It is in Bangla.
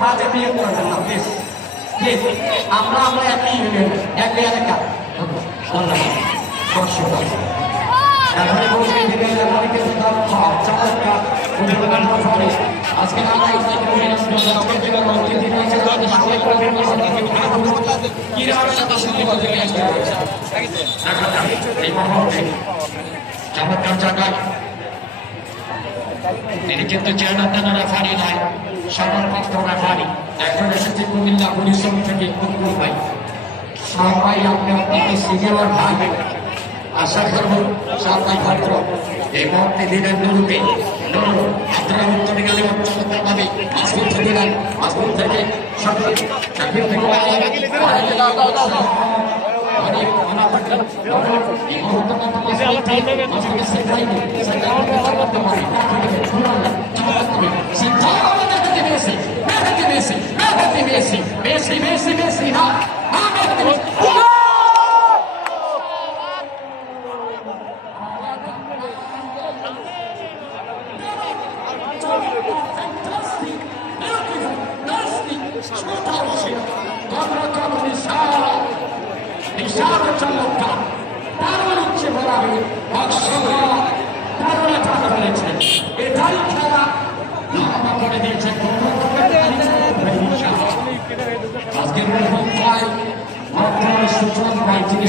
মাঝে বিয়ে করবেন না প্লিজ প্লিজ। আমরা একই ইউনিয়ন একই এলাকা দর্শক এখনই বলছি চমৎকার আজকে আমরা চমৎকার জায়গায় তিনি কিন্তু চেয়ারম্যান রেফারি নয়, সর্বপ্রথ রেফারি একজন এসেছে কুমিল্লা পরিশ্রম থেকে কুকুর ভাই। সবাই আপনি আপনাকে সিনিয়র ভাই আশা করবো সবাই ভদ্র এই মুহূর্তে দিলেন নুরুকে। নুরু আপনারা উত্তরে গেলে চমৎকার ভাবে মাসুদ দিলেন, মাসুদ থেকে বিশাল চমৎকার তার ইচ্ছে বলা হবে এটাই খেলা করে দিয়েছে আজকের সুযোগ ভাই তিনি